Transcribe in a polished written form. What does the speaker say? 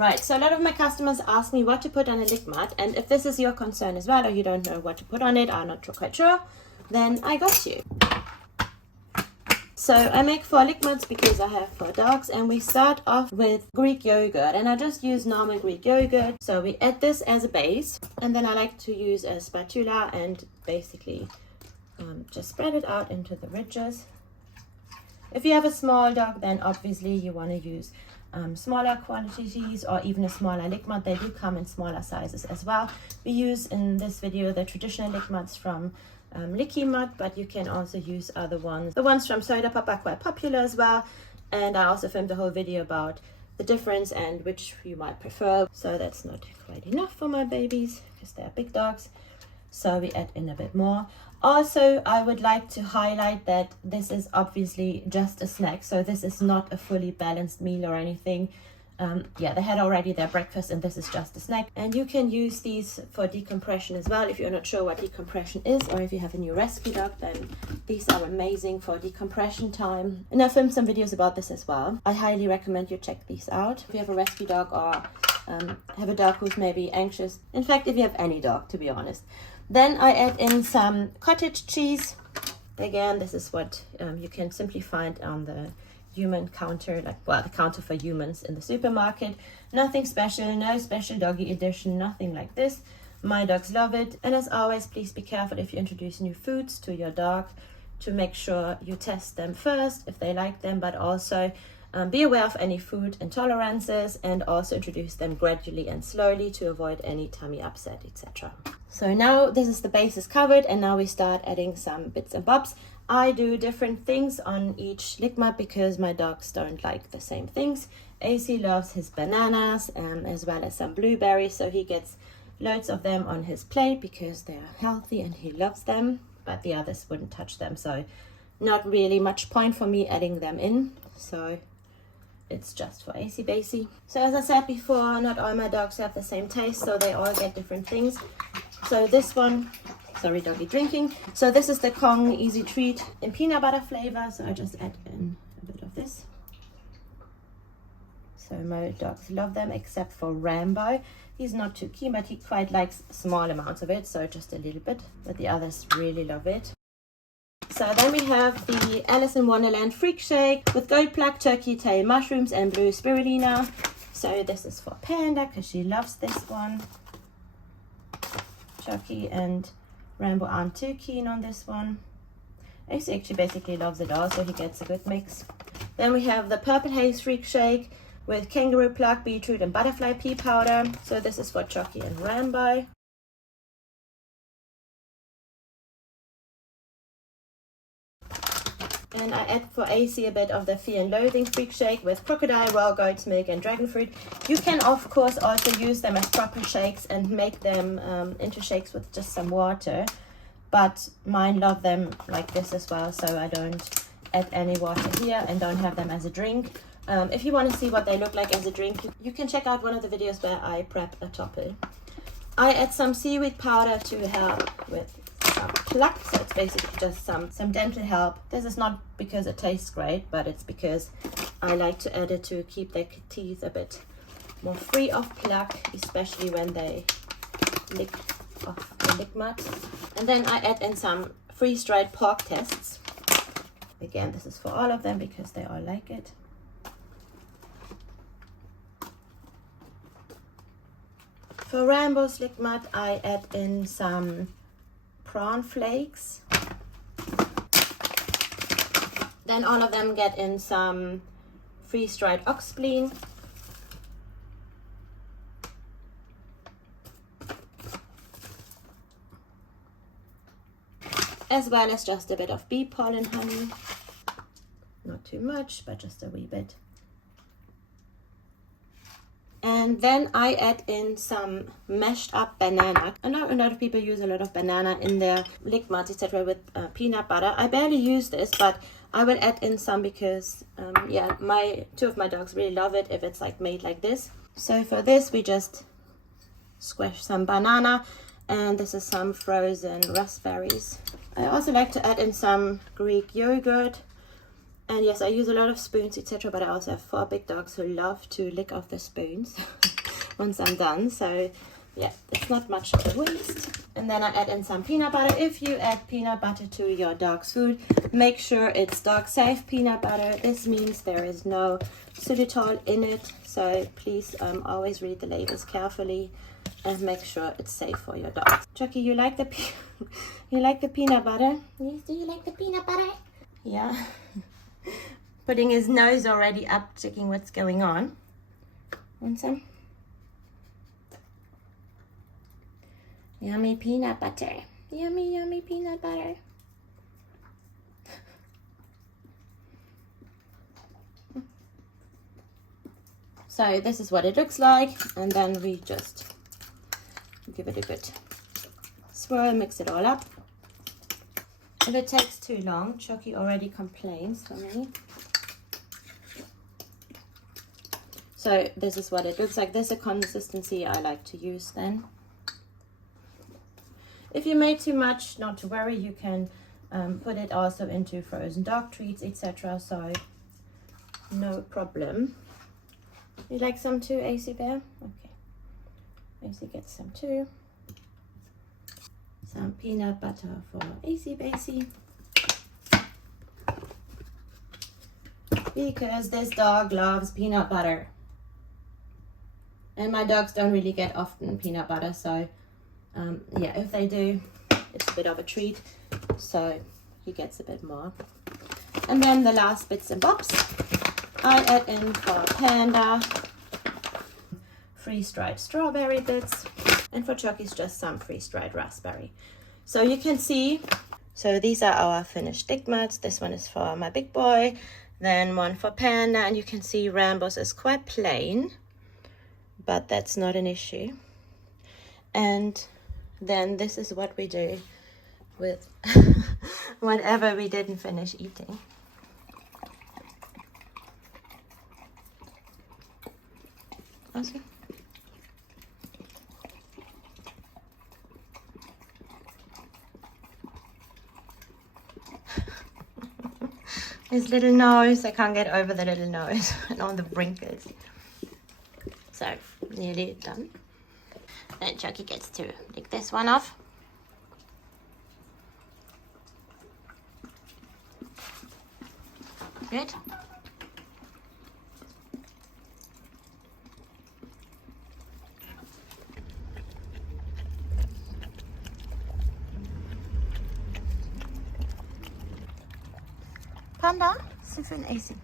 Right, so a lot of my customers ask me what to put on a lick mat, and if this is your concern as well, or you don't know what to put on it, are not quite sure, then I got you. So I make 4 lick mats because I have 4 dogs, and we start off with Greek yogurt, and I just use normal Greek yogurt. So we add this as a base, and then I like to use a spatula and basically just spread it out into the ridges. If you have a small dog, then obviously you want to use smaller quantities or even a smaller lick mat. They do come in smaller sizes as well. We use in this video the traditional lick mats from Licky Mat, but you can also use other ones. The ones from Soda Pop are quite popular as well, and I also filmed a whole video about the difference and which you might prefer. So that's not quite enough for my babies because they're big dogs, so we add in a bit more. Also, I would like to highlight that this is obviously just a snack, so this is not a fully balanced meal or anything. Yeah, they had already their breakfast and this is just a snack. And you can use these for decompression as well if you're not sure what decompression is, or if you have a new rescue dog, then these are amazing for decompression time. And I filmed some videos about this as well. I highly recommend you check these out if you have a rescue dog or have a dog who's maybe anxious. In fact, if you have any dog, to be honest. Then I add in some cottage cheese. Again, this is what you can simply find on the human counter, like, well, the counter for humans in the supermarket. Nothing special, no special doggy edition, nothing like this. My dogs love it. And as always, please be careful if you introduce new foods to your dog, to make sure you test them first if they like them, but also be aware of any food intolerances, and also introduce them gradually and slowly to avoid any tummy upset, etc. So now this is the basis covered, and now we start adding some bits and bobs. I do different things on each lick mat because my dogs don't like the same things. AC loves his bananas as well as some blueberries, so he gets loads of them on his plate because they're healthy and he loves them, but the others wouldn't touch them, so not really much point for me adding them in. So it's just for AC Basie. So as I said before, not all my dogs have the same taste, so they all get different things. So this one, sorry doggy drinking. So this is the Kong Easy Treat in peanut butter flavor, so I just add in a bit of this. So my dogs love them except for Rambo. He's not too keen, but he quite likes small amounts of it, so just a little bit, but the others really love it. So then we have the Alice in Wonderland Freak Shake with gold pluck, turkey tail mushrooms and blue spirulina. So this is for Panda because she loves this one. Chucky and Rambo aren't too keen on this one. AC actually basically loves it all, so he gets a good mix. Then we have the Purple Haze Freak Shake with kangaroo pluck, beetroot and butterfly pea powder. So this is for Chucky and Rambo. And I add for AC a bit of the Fear and Loathing Freak Shake with crocodile, raw goat's milk and dragon fruit. You can of course also use them as proper shakes and make them into shakes with just some water, but mine love them like this as well, so I don't add any water here and don't have them as a drink. If you want to see what they look like as a drink, you can check out one of the videos where I prep a topple. I add some seaweed powder to help with pluck, so it's basically just some dental help. This is not because it tastes great, but it's because I like to add it to keep their teeth a bit more free of plaque, especially when they lick off the lick mat. And then I add in some freeze-dried pork tests. Again, this is for all of them because they all like it. For Rambo's lick mat, I add in some prawn flakes. Then all of them get in some freeze-dried ox spleen. As well as just a bit of bee pollen honey. Not too much, but just a wee bit. And then I add in some mashed up banana. I know a lot of people use a lot of banana in their lick mats, etc. with peanut butter. I barely use this, but I will add in some because, yeah, two of my dogs really love it if it's like made like this. So for this, we just squash some banana, and this is some frozen raspberries. I also like to add in some Greek yogurt. And yes, I use a lot of spoons, etc. But I also have 4 big dogs who love to lick off the spoons. once I'm done. So yeah, it's not much to waste. And then I add in some peanut butter. If you add peanut butter to your dog's food, make sure it's dog safe peanut butter. This means there is no xylitol in it. So please always read the labels carefully and make sure it's safe for your dog. Chucky, you like the you like the peanut butter? Yes, do you like the peanut butter? Yeah. Putting his nose already up, checking what's going on. Want some? Yummy peanut butter. Yummy, yummy peanut butter. So this is what it looks like, and then we just give it a good swirl, mix it all up. If it takes too long, Chucky already complains for me. So this is what it looks like. This is a consistency I like to use then. If you make too much, not to worry, you can put it also into frozen dog treats, etc. So no problem. You like some too, AC Bear? Okay. AC gets some too. Some peanut butter for AC Basie. Because this dog loves peanut butter. And my dogs don't really get often peanut butter, so yeah, if they do, it's a bit of a treat, so he gets a bit more. And then the last bits and bobs I add in for Panda, freeze-dried strawberry bits, and for Chucky's just some freeze-dried raspberry. So you can see, so these are our finished stick muds. This one is for my big boy, then one for Panda, and you can see Rambo's is quite plain, but that's not an issue. And then this is what we do with whatever we didn't finish eating. Okay. His little nose, I can't get over the little nose and all the wrinkles. So, nearly done. And Chucky gets to lick this one off. Good. Panda, c'est für ein AC.